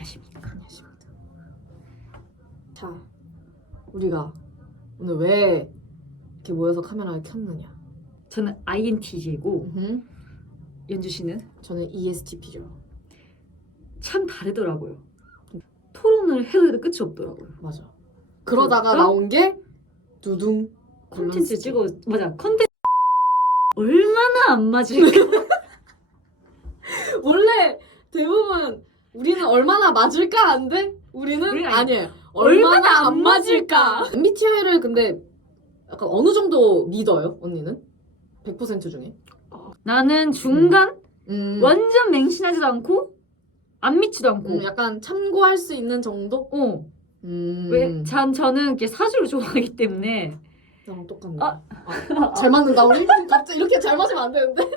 안녕하십니까. 안녕하십니까. 자, 우리가 오늘 왜 이렇게 모여서 카메라를 켰느냐? 저는 INTJ고 연주 씨는 저는 ESTP죠. 참 다르더라고요. 토론을 해도 끝이 없더라고요. 맞아. 그러다가 그러니까? 나온 게 두둥 콘텐츠 찍어 맞아 컨텐츠 얼마나 안 맞을까. 원래 대부분 우리는 얼마나 맞을까 안 돼? 우리는 우리가 아니에요. 얼마나 안 맞을까? MBTI를 근데 약간 어느 정도 믿어요, 언니는? 100% 중에? 나는 중간 완전 완전 맹신하지도 않고 안 믿지도 않고 약간 참고할 수 있는 정도? 왜? 저는 이렇게 사주를 좋아하기 때문에 나랑 똑같네. 아. 잘 맞는다 우리? 갑자기 이렇게 잘 맞으면 안 되는데?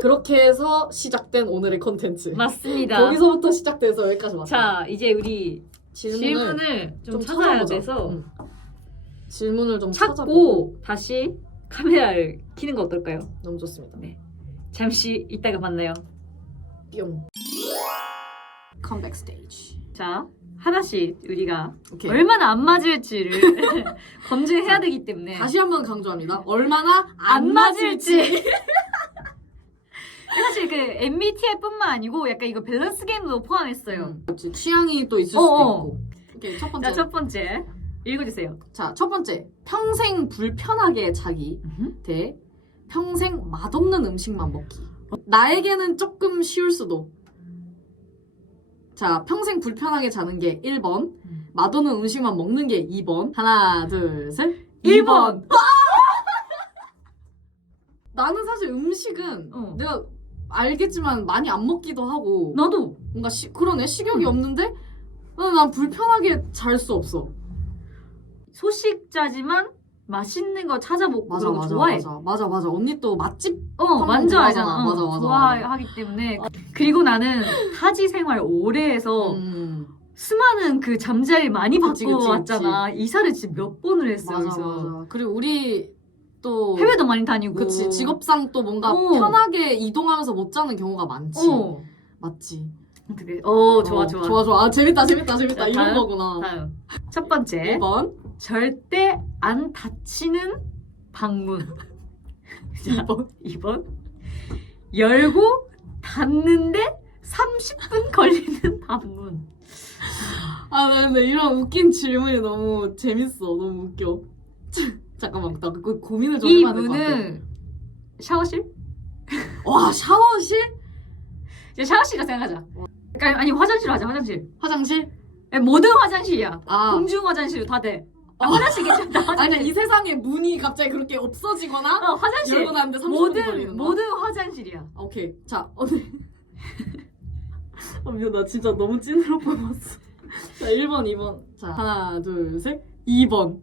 그렇게 해서 시작된 오늘의 컨텐츠. 맞습니다. 거기서부터 시작돼서 여기까지 왔어요. 자 이제 우리 질문을 좀 찾아야 찾아보자. 돼서 질문을 좀 찾고 찾아보고 다시 카메라를 켜는 거 어떨까요? 너무 좋습니다. 네. 잠시 이따가 만나요. 뿅. 컴백 스테이지. 자 하나씩 우리가 오케이. 얼마나 안 맞을지를 검증해야 되기 때문에 다시 한번 강조합니다. 얼마나 안 맞을지. 사실 그 MBTI뿐만 아니고 약간 이거 밸런스 게임도 포함했어요. 그렇지. 취향이 또 있을 수도 있고. 오케이, 첫 번째. 자, 첫 번째 읽어주세요. 자, 첫 번째. 평생 불편하게 자기 대 평생 맛없는 음식만 먹기. 나에게는 조금 쉬울 수도. 자, 평생 불편하게 자는 게 1번. 맛없는 음식만 먹는 게 2번. 하나, 둘, 셋. 1번. 나는 사실 음식은 내가 알겠지만 많이 안 먹기도 하고 나도. 뭔가 그러네. 식욕이 없는데 난 불편하게 잘 수 없어. 소식자지만 맛있는 거 찾아먹고 맞아, 그런 거 맞아, 좋아해. 맞아. 언니 또 맛집 완전 좋아하잖아. 알잖아. 맞아. 좋아하기 때문에. 그리고 나는 타지 생활 오래 해서 수많은 그 잠자리 많이 그치, 바꿔왔잖아. 이사를 진짜 몇 번을 했어요. 맞아. 그리고 우리 또 해외도 많이 다니고. 그치. 직업상 또 뭔가 편하게 이동하면서 못 자는 경우가 많지. 맞지. 그래. 좋아. 좋아. 아, 재밌다. 자, 이런 다음. 거구나. 다음. 첫 번째. 5번. 절대 안 닫히는 방문. 2번. 열고 닫는데 30분 걸리는 방문. 아, 나 근데 이런 웃긴 질문이 너무 재밌어. 너무 웃겨. 잠깐만, 나 그 고민을 좀 이 해봐야 될 것 같아. 문은 샤워실? 와, 샤워실? 이제 샤워실이라 생각하자. 그러니까 아니 화장실 하자. 화장실. 화장실? 모든 화장실이야. 아, 공중 화장실 다 돼. 화장실 괜찮다. 화장실. 아니, 이 세상에 문이 갑자기 그렇게 없어지거나 화장실. 열고 나는데 30분 걸리는 거야? 모든 화장실이야. 오케이. 자, 언니. 미안, 나 진짜 너무 찐으로 뽑았어. 자, 1번, 2번. 자, 하나, 둘, 셋. 2번.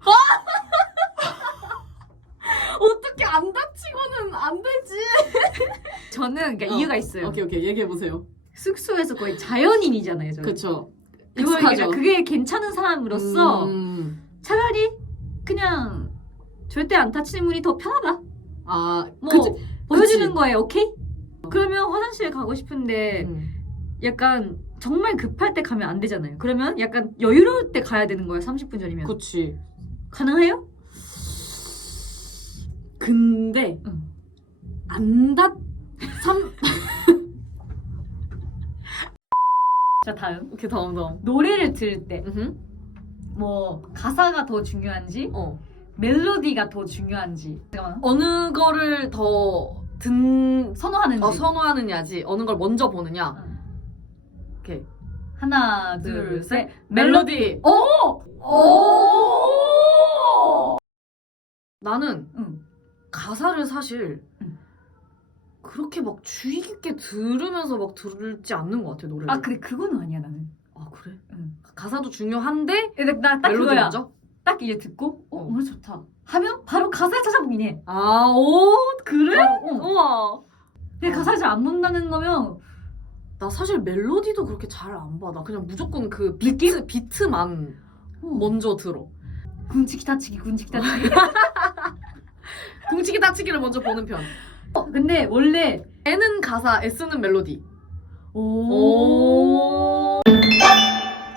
어떻게 안 다치고는 안 되지? 저는 그러니까 이유가 있어요. 오케이. 얘기해보세요. 숙소에서 거의 자연인이잖아요. 저는. 그쵸. 그걸 익숙하죠? 그게 괜찮은 사람으로서 차라리 그냥 절대 안 닫히는 문이 더 편하다. 아, 뭐 그치. 보여주는 거예요. 오케이? 그러면 화장실 가고 싶은데 음. 약간 정말 급할 때 가면 안 되잖아요. 그러면 약간 여유로울 때 가야 되는 거예요. 30분 전이면. 그치. 가능해요? 근데 안 닫... 자 다음. 오케이, 다음. 노래를 들을 때 뭐 가사가 더 중요한지 멜로디가 더 중요한지 잠깐만. 어느 거를 더 선호하는지. 선호하느냐지. 어느 걸 먼저 보느냐. 오케이. 하나 둘, 둘 셋. 셋. 멜로디. 오! 나는 응. 가사를 사실 그렇게 막 주의 깊게 들으면서 막 들지 않는 것 같아, 노래를. 아 그래 그거는 아니야 나는. 아, 그래? 응. 가사도 중요한데 나 딱 멜로디 그거야. 먼저? 딱 이제 듣고 노래 좋다 하면 바로 가사 찾아보긴 해. 아, 오, 그래? 바로, 우와. 근데 가사를 잘 안 본다는 거면 나 사실 멜로디도 그렇게 잘 안 봐. 나 그냥 무조건 그 비트만 먼저 들어. 군치기 다치기 궁치기 다치기를 먼저 보는 편. 근데 원래 N은 가사, S는 멜로디. 오.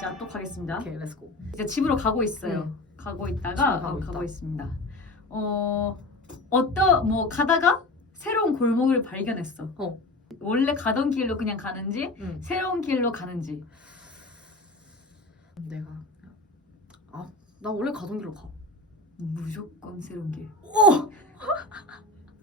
자, 또 가겠습니다. 오케이, 렛츠고. 이제 집으로 가고 있어요. 가고 있다가 집으로 가고 가고 있습니다. 뭐 가다가 새로운 골목을 발견했어. 원래 가던 길로 그냥 가는지 새로운 길로 가는지. 내가 나 원래 가던 길로 가. 무조건 새로운 길. 오!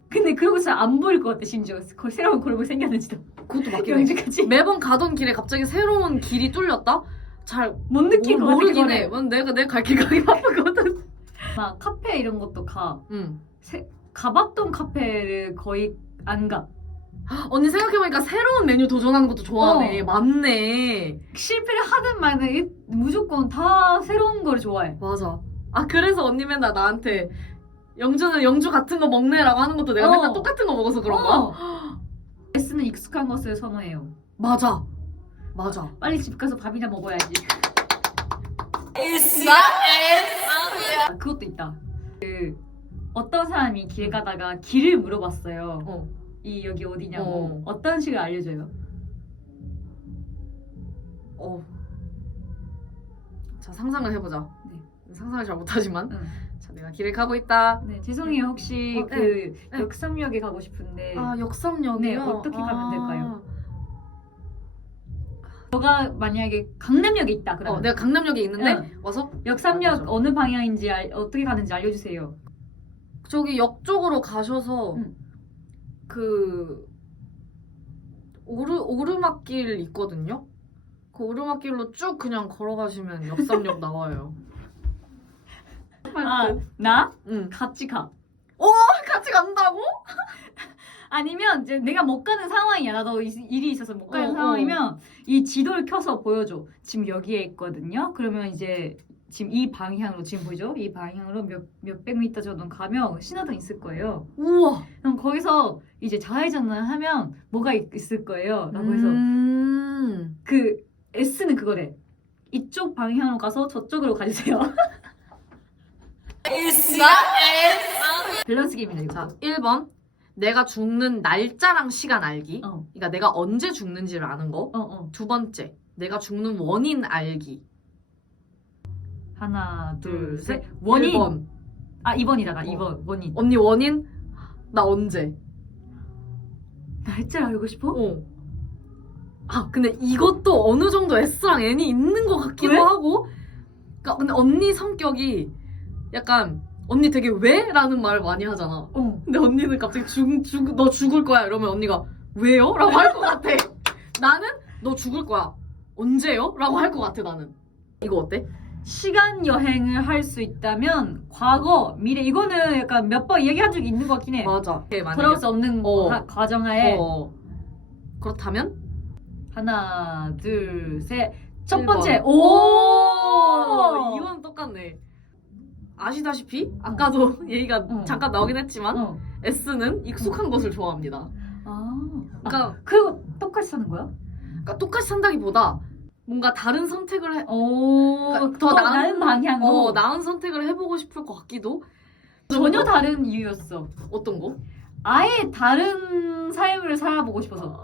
근데 그러고 있으면 안 보일 것 같아. 심지어 새로운 골목 생겼는지도. 그것도 맞긴 해. 영지까지 매번 가던 길에 갑자기 새로운 길이 뚫렸다? 잘 못 느낄 것 같아. 모르긴 해. 내가 갈 길 가기 바쁘거든. 막 카페 이런 것도 가. 응. 가봤던 카페를 거의 안 가. 언니 생각해보니까 새로운 메뉴 도전하는 것도 좋아하네. 맞네. 실패를 하든 말든 무조건 다 새로운 걸 좋아해. 맞아. 그래서 언니 맨날 나한테 영주는 영주 같은 거 먹네라고 하는 것도 내가 맨날 똑같은 거 먹어서 그런 거야? S는 익숙한 것을 선호해요. 맞아. 빨리 집 가서 밥이나 먹어야지. 그것도 있다. 어떤 사람이 길 가다가 길을 물어봤어요. 여기 어디냐고. 어떤 식으로 알려줘요? 자, 상상을 해보자. 네. 상상을 잘 못하지만. 자, 내가 길을 가고 있다. 네, 죄송해요. 혹시 역삼역에 가고 싶은데. 역삼역이요? 네, 어떻게 가면 될까요? 너가 만약에 강남역에 있다 그러면 내가 강남역에 있는데 와서 역삼역 어느 방향인지 어떻게 가는지 알려주세요. 저기 역 쪽으로 가셔서 그 오르막길 있거든요. 그 오르막길로 쭉 그냥 걸어가시면 역삼역 나와요. 나? 응. 같이 가. 같이 간다고? 아니면 이제 내가 못 가는 상황이야. 나도 일이 있어서 못 가는 상황이면 이 지도를 켜서 보여줘. 지금 여기에 있거든요. 그러면 이제 지금 이 방향으로 지금 보이죠? 이 방향으로 몇백 미터 정도 가면 신호등 있을 거예요. 우와. 그럼 거기서 이제 좌회전을 하면 뭐가 있을 거예요. 라고 해서 그 S는 그거래. 이쪽 방향으로 가서 저쪽으로 가주세요. 밸런스 게임이다 이거. 자, 1번. 내가 죽는 날짜랑 시간 알기. 그러니까 내가 언제 죽는지를 아는 거. 2번째. 내가 죽는 원인 알기. 하나, 둘, 셋. 원인. 1번. 2번이다. 나 2번. 원인. 언니 원인? 나 언제? 날짜를 알고 싶어? 근데 이것도 어느 정도 S랑 N이 있는 것 같기도 왜? 하고. 그러니까 근데 언니 성격이 약간 언니 되게 왜? 라는 말을 많이 하잖아. 근데 언니는 갑자기 너 죽을 거야 이러면 언니가 왜요? 라고 할 것 같아. 나는 너 죽을 거야. 언제요? 라고 할 것 같아 나는. 이거 어때? 시간 여행을 할 수 있다면 과거, 미래 이거는 약간 몇 번 얘기한 적이 있는 것 같긴 해. 맞아. 돌아올 수 없는 과정하에 그렇다면? 하나, 둘, 셋. 첫 1번. 번째. 이건 똑같네. 아시다시피 아까도 얘기가 잠깐 나오긴 했지만 S는 익숙한 것을 좋아합니다. 그러니까 그거 똑같이 사는 거야? 그러니까 똑같이 산다기보다 뭔가 다른 선택을 그러니까 더 나은 방향으로 나은 선택을 해보고 싶을 것 같기도. 전혀 다른 이유였어. 어떤 거? 아예 다른 삶을 살아보고 싶어서.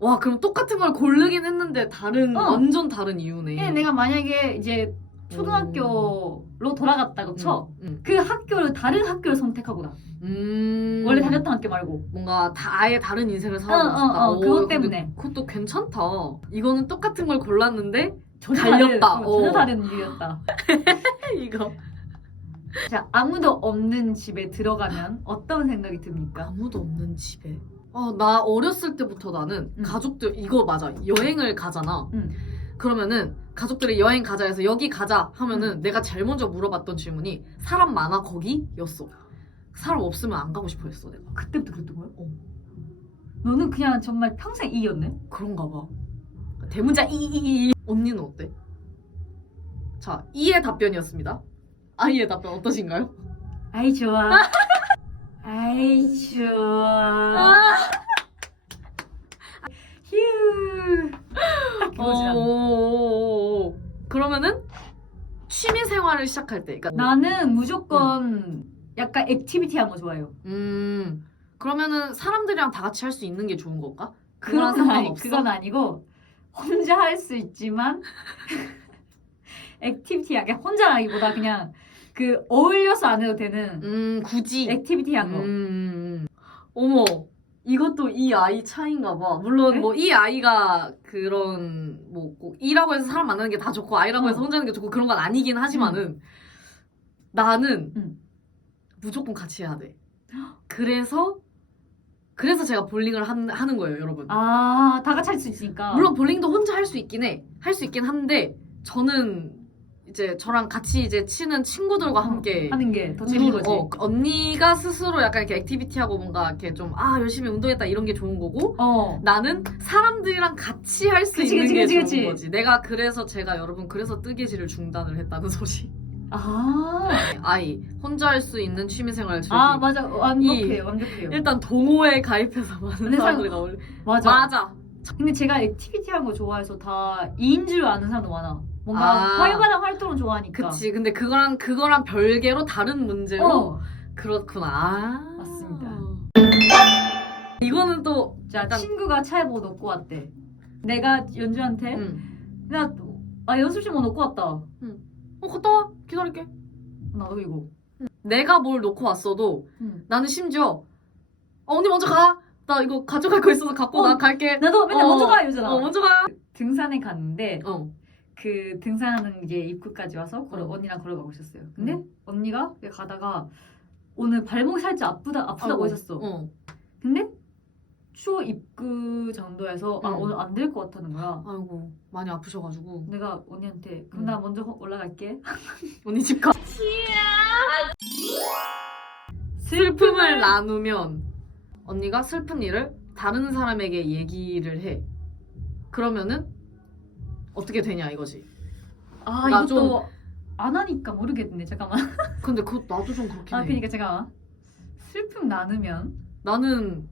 와, 그럼 똑같은 걸 고르긴 했는데 완전 다른 이유네. 내가 만약에 이제 초등학교로 돌아갔다고 쳐. 그 학교를 다른 학교를 선택하고 나. 원래 다녔던 학교 말고. 뭔가 아예 다른 인생을 살아보고 싶다. 그것 때문에. 그것도 괜찮다. 이거는 똑같은 걸 골랐는데 전혀 갈렸다. 전혀 다른 이유였다. 이거. 자, 아무도 없는 집에 들어가면 어떤 생각이 듭니까? 아무도 없는 집에. 나 어렸을 때부터 나는 가족들 이거 맞아. 여행을 가잖아. 그러면은 가족들이 여행 가자 해서 여기 가자 하면은 내가 제일 먼저 물어봤던 질문이 사람 많아 거기?였어. 사람 없으면 안 가고 싶어 했어 내가. 그때부터 그랬던 거야? 너는 그냥 정말 평생 이였네? 그런가 봐. 대문자 이. 언니는 어때? 자, 이의 답변이었습니다. 아이의 답변 어떠신가요? 아이 좋아. 아이 좋아. 휴. 그러면은 취미 생활을 시작할 때. 그러니까 나는 무조건 약간 액티비티한 거 좋아해요. 그러면은 사람들이랑 다 같이 할 수 있는 게 좋은 건가? 그거랑 상관없어? 그건 아니고 혼자 할 수 있지만 액티비티하게 혼자라기보다 그냥 그 어울려서 안 해도 되는 굳이. 액티비티한 거. 어머, 이것도 이 아이 차이인가 봐. 물론 네? 뭐 이 아이가 그런 뭐 이라고 해서 사람 만나는 게 다 좋고 아이라고 해서 혼자 하는 게 좋고 그런 건 아니긴 하지만은 나는 무조건 같이 해야 돼. 그래서 제가 볼링을 하는 거예요, 여러분. 아, 다 같이 할 수 있으니까. 물론 볼링도 혼자 할 수 있긴 해. 할 수 있긴 한데 저는 이제 저랑 같이 이제 치는 친구들과 함께 하는 게 더 재밌는 거지. 언니가 스스로 약간 이렇게 액티비티하고 뭔가 이렇게 좀 열심히 운동했다 이런 게 좋은 거고 나는 사람들이랑 같이 할 수 있는 게 좋은 거지. 내가 그래서 제가 여러분 그래서 뜨개질을 중단을 했다는 소식. 아이 혼자 할 수 있는 취미생활을 즐기고 맞아. 완벽해요. 일단 동호회에 가입해서 많은 사람들과 어울려. 맞아. 근데 제가 액티비티한 거 좋아해서 다 2인 줄 아는 사람도 많아. 뭔가 활발한 활동을 좋아하니까. 그치. 근데 그거랑 별개로 다른 문제로 그렇구나. 맞습니다. 이거는 또 자, 친구가 차에 뭐 놓고 왔대. 내가 연주한테 나 연습실 뭐 놓고 왔다. 갔다 와. 기다릴게. 나도 이거. 내가 뭘 놓고 왔어도 나는 심지어 언니 먼저 가. 나 이거 가져갈 거 있어서 갖고 나 갈게. 나도 맨날 먼저 가 이러잖아. 먼저 가. 등산에 갔는데 그 등산하는 이제 입구까지 와서 언니랑 걸어가고 있었어요. 근데 언니가 가다가 오늘 발목이 살짝 아프다고 했었어. 근데 추워 입구 정도에서 오늘 안 될 것 같다는 거야. 아이고 많이 아프셔가지고 내가 언니한테 그럼 나 먼저 올라갈게. 언니 집 가. 슬픔을 나누면 언니가 슬픈 일을 다른 사람에게 얘기를 해. 그러면은 어떻게 되냐 이거지. 이것도 안 하니까 모르겠네. 잠깐만. 근데 그거 나도 좀 그렇긴 해. 그러니까 잠깐만. 슬픔 나누면 나는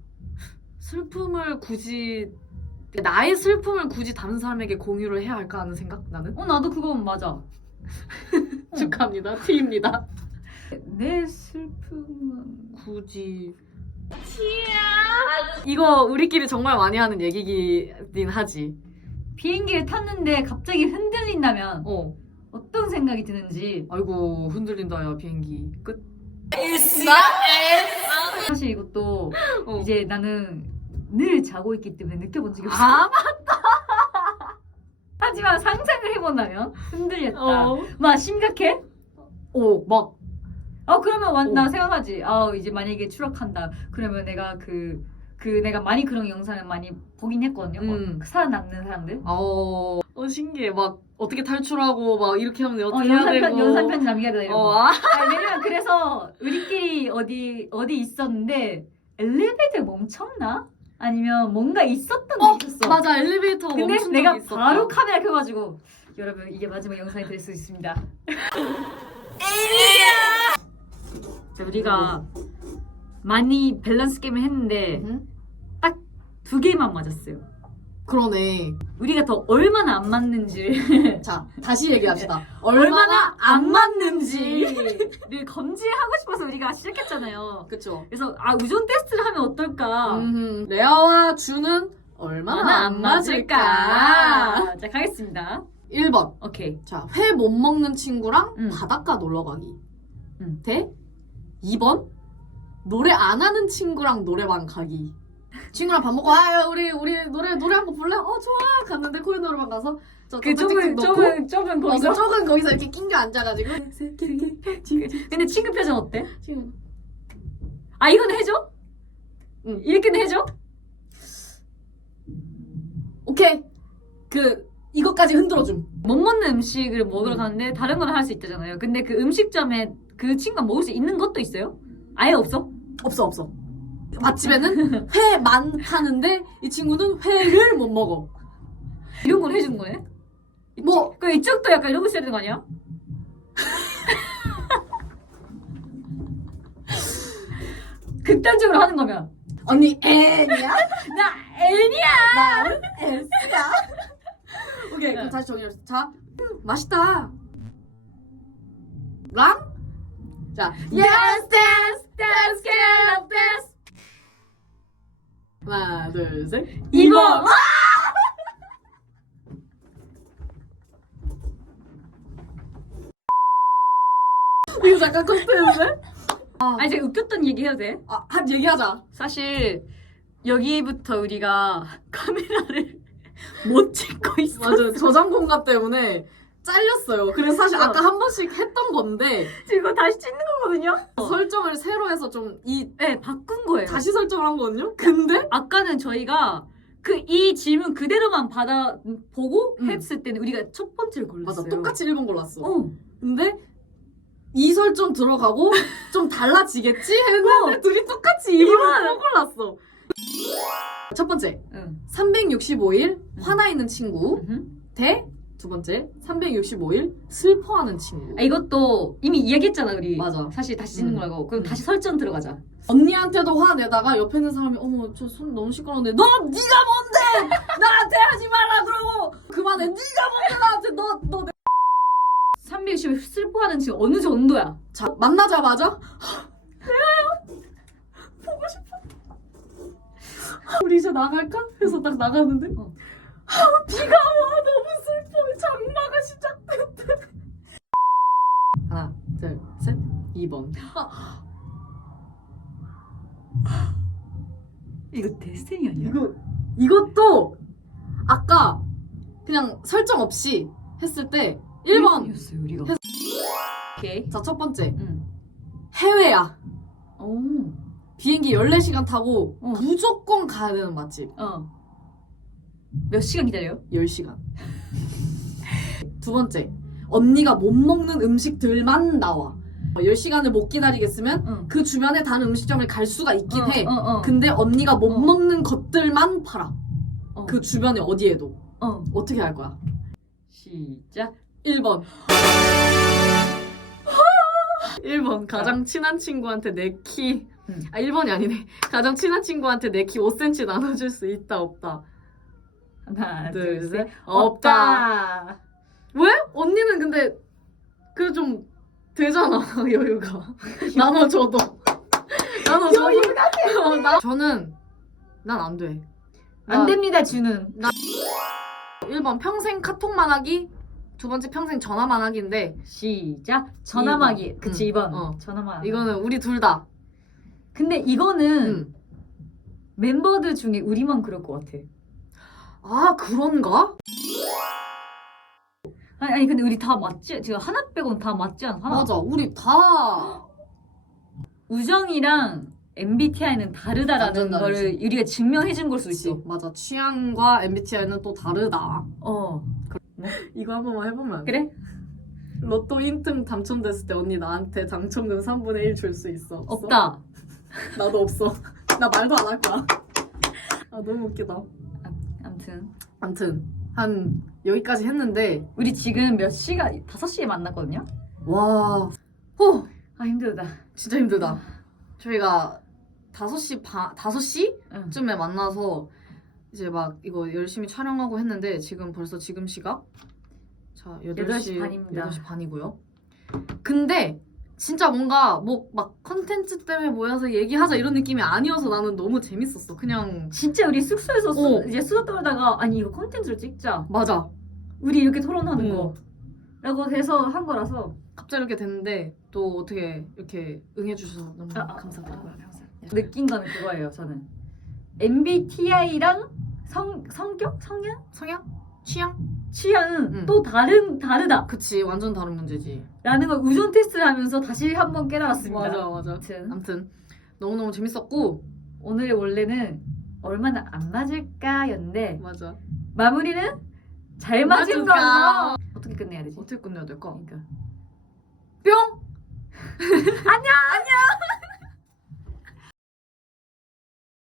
슬픔을 굳이 나의 슬픔을 굳이 다른 사람에게 공유를 해야 할까 하는 생각 나는. 나도 그건 맞아. 축하합니다. T입니다. 내 슬픔은 굳이 이거 우리끼리 정말 많이 하는 얘기긴 하지. 비행기를 탔는데 갑자기 흔들린다면 어떤 생각이 드는지. 아이고 흔들린다 야 비행기 끝. 사실 이것도 이제 나는 늘 자고 있기 때문에 느껴본 적이 없어. 맞다. 하지만 상상을 해본다면 흔들렸다. 막 심각해? 막. 그러면 나 생각하지. 이제 만약에 추락한다. 그러면 내가 내가 많이 그런 영상을 많이 보긴 했거든요. 살아남는 사람들. 신기해. 막 어떻게 탈출하고 막 이렇게 하면 어떻게 해야 되고. 영상편 남겨야 되나 이런 거. 왜냐면 그래서 우리끼리 어디 있었는데 엘리베이터에 멈췄나? 아니면 뭔가 있었던 게 있었어. 맞아 엘리베이터가 근데 멈춘 내가 적이 있었다. 바로 카메라 켜가지고 여러분 이게 마지막 영상이 될 수 있습니다. 자, 우리가 많이 밸런스 게임을 했는데 딱 2개만 맞았어요. 그러네. 우리가 더 얼마나 안 맞는지를 자 다시 얘기합시다. 얼마나 안 맞는지를 검증하고 싶어서 우리가 시작했잖아요. 그쵸. 그래서 의존 테스트를 하면 어떨까? 레아와 주는 얼마나 안 맞을까? 자, 가겠습니다. 1번. 오케이. 자, 회 못 먹는 친구랑 바닷가 놀러 가기. 대 2번. 노래 안 하는 친구랑 노래방 가기. 친구랑 밥 먹고 우리 노래 한번 볼래? 좋아. 갔는데 코인 노래방 가서 좁은 거기서 좁은 거기서 이렇게 낑겨 앉아가지고. 근데 친구 표정 어때? 친구. 이거는 해줘? 이렇게는 해줘? 오케이. 이것까지 흔들어줌. 못 먹는 음식을 먹으러 가는데 다른 건 할 수 있다잖아요. 근데 그 음식점에 그 친구가 먹을 수 있는 것도 있어요? 아예 없어? 없어. 맛집에는 회만 파는데 이 친구는 회를 못 먹어. 이런 걸 해준 거네? 그럼 이쪽도 약간 이러고 있어야 되는 거 아니야? 극단적으로 하는 거면 언니 N이야? 나 N이야! 나는 S야. 오케이 그럼 다시 정리합시다. 자 맛있다 랑? 자 Yes, dance, dance, get up, dance. 하나, 둘, 셋. 2번! 이거 잠깐 컷했는데? 아니 제가 웃겼던 얘기 해도 돼? 한 얘기하자. 사실 여기부터 우리가 카메라를 못 찍고 있어. 맞아요. 저장 공간 때문에 잘렸어요. 그래서 사실 어. 아까 한 번씩 했던 건데 지금 다시 찍는 거거든요? 설정을 새로 해서 좀 네, 바꾼 거예요. 다시 설정을 한 거거든요. 근데 아까는 저희가 이 질문 그대로만 보고 음. 했을 때는 우리가 첫 번째를 골랐어요. 맞아, 똑같이 1번 골랐어. 어. 근데 이 설정 들어가고 좀 달라지겠지 했는데 둘이 똑같이 2번을 골랐어. 첫 번째, 응. 365일 화나 있는 친구 대 두 번째, 365일 슬퍼하는 친구. 이것도 이미 이야기했잖아 우리. 맞아. 사실 다시 찍는 음. 거라고. 그럼 음. 다시 설정 들어가자. 언니한테도 화내다가 옆에 있는 사람이 어머 저 손 너무 시끄러운데 너 네가 뭔데 나한테 하지 말라 그러고 그만해 네가 뭔데 나한테 너 360을 슬퍼하는 지금 어느 정도야? 자, 만나자마자 보고 싶어 우리 이제 나갈까? 해서 딱 나가는데 비가 와 너무 슬퍼 장마가 시작됐대. 하나 둘셋 2번. 이거 데스티니 아니야? 이것도 아까 그냥 설정 없이 했을 때 1번. 이었어요 우리가. 오케이. 자, 첫 번째. 응. 해외야. 오. 비행기 14시간 타고 어. 무조건 가야 되는 맛집. 몇 시간 기다려요? 10시간. 두 번째. 언니가 못 먹는 음식들만 나와. 10시간을 못 기다리겠으면 응. 그 주변에 다른 음식점을 갈 수가 있긴 해. 어. 근데 언니가 못 어. 먹는 것들만 팔아. 어. 그 주변에 어디에도. 어. 어떻게 할 거야? 시작. 1번. 1번. 가장 친한 친구한테 내 키. 1번이 아니네. 가장 친한 친구한테 내 키 5cm 나눠줄 수 있다, 없다. 하나, 둘, 둘, 셋. 셋. 없다. 왜? 언니는 근데 그 좀 되잖아, 여유가. 나눠줘도. 나눠줘도. 저는 난 안 돼. 안 됩니다, 주는. 1번 평생 카톡만 하기. 두 번째 평생 전화만 하기인데 시작. 전화만 하기. 이번. 그치, 응. 2번. 어. 전화만 하기. 이거는 우리 둘 다. 근데 이거는 응. 멤버들 중에 우리만 그럴 것 같아. 아, 그런가? 아니 근데 우리 다 맞지? 지금 하나 빼고는 다 맞지 않아? 하나. 맞아. 우리 다 우정이랑 MBTI는 다르다라는 완전 다르지. 거를 우리가 증명해준 걸 수도 그치. 있어. 맞아. 취향과 MBTI는 또 다르다. 이거 한 번만 해보면 안 돼? 그래? 로또 1등 당첨됐을 때 언니 나한테 당첨금 3분의 1 줄 수 있어? 없어? 없다. 나도 없어. 나 말도 안 할 거야. 아, 너무 웃기다. 아무튼 한 여기까지 했는데 우리 지금 몇 시간? 5시에 만났거든요? 와 아 힘들다. 진짜 힘들다. 저희가 5시쯤에 응. 만나서 이제 막 이거 열심히 촬영하고 했는데 지금 벌써 지금 시각 자 8시 반입니다. 8시 반이고요. 근데 진짜 뭔가 뭐 막 컨텐츠 때문에 모여서 얘기하자 이런 느낌이 아니어서 나는 너무 재밌었어. 그냥 진짜 우리 숙소에서 이제 수다 떨다가 아니 이거 콘텐츠로 찍자. 맞아. 우리 이렇게 토론하는 응. 거. 라고 해서 한 거라서 갑자기 이렇게 됐는데 또 어떻게 이렇게 응해주셔서 너무 감사드리고요. 느낀 거는 그거예요. 저는 MBTI랑 성격? 성향? 성향? 취향? 취향은 응. 또 다르다. 그치 완전 다른 문제지. 라는 걸 우정 테스트를 하면서 다시 한번 깨달았습니다. 맞아. 아무튼 아무튼 너무너무 재밌었고 오늘의 원래는 얼마나 안 맞을까였는데 맞아. 마무리는 잘 맞은 맞을까? 걸로 어떻게 끝내야 되지? 어떻게 끝내야 될까? 그러니까 뿅! 안녕!